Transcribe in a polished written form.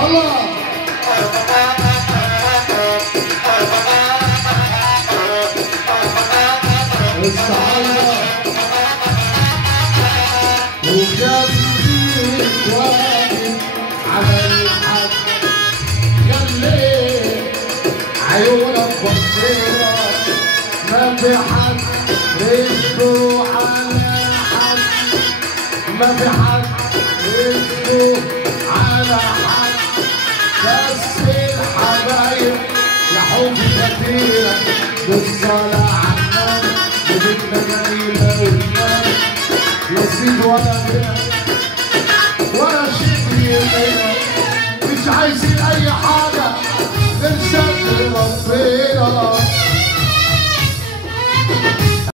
الله الصعيدة وجنبيك واقف على الحد قال ليه عيونك بصيرة ما في حد رزقه على حد ما في حد رزقه على حد بس الحبايب يا حب كتيرة بالصلاة على النبي بنتنا جميلة والنبي نصيب ولا غنى ولا شيء يهمنا مش عايزين أي حاجة ننسى ربنا